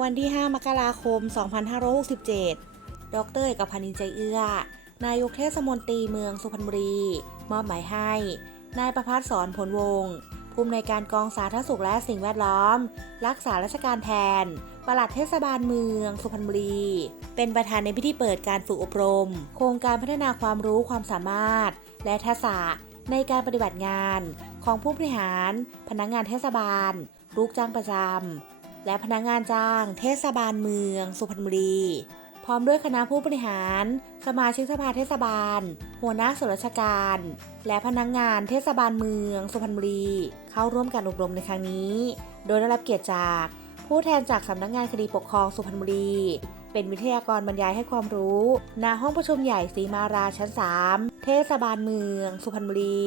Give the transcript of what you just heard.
วันที่ 5 มกราคม 2567 ดรเอกพันธ์อินใจเอื้อ นายกเทศมนตรีเมืองสุพรรณบุรี มอบหมายให้ นายประพัฒสอนผลวงศ์ผู้อำนวยการกองสาธารณสุขและสิ่งแวดล้อม รักษาราชการแทน ปลัดเทศบาลเมือง สุพรรณบุรี เป็นประธานในพิธีเปิดการฝึกอบรม โครงการพัฒนาความรู้ความสามารถ และทักษะในการปฏิบัติงานของผู้บริหาร พนักงานเทศบาล ลูกจ้างประจำ และพนักงานจ้าง เทศบาลเมือง สุพรรณบุรี พร้อมด้วยคณะผู้บริหาร สมาชิกสภาเทศบาล หัวหน้าส่วนราชการ และพนักงานเทศบาลเมือง สุพรรณบุรี เข้าร่วมการอบรมในครั้งนี้ โดยได้รับเกียรติจาก ผู้แทนจากสำนักงานคดีปกครองสุพรรณบุรี เป็นวิทยากรบรรยายให้ความรู้ณห้องประชุมใหญ่ศรีมาราชั้น 3 เทศบาลเมือง สุพรรณบุรี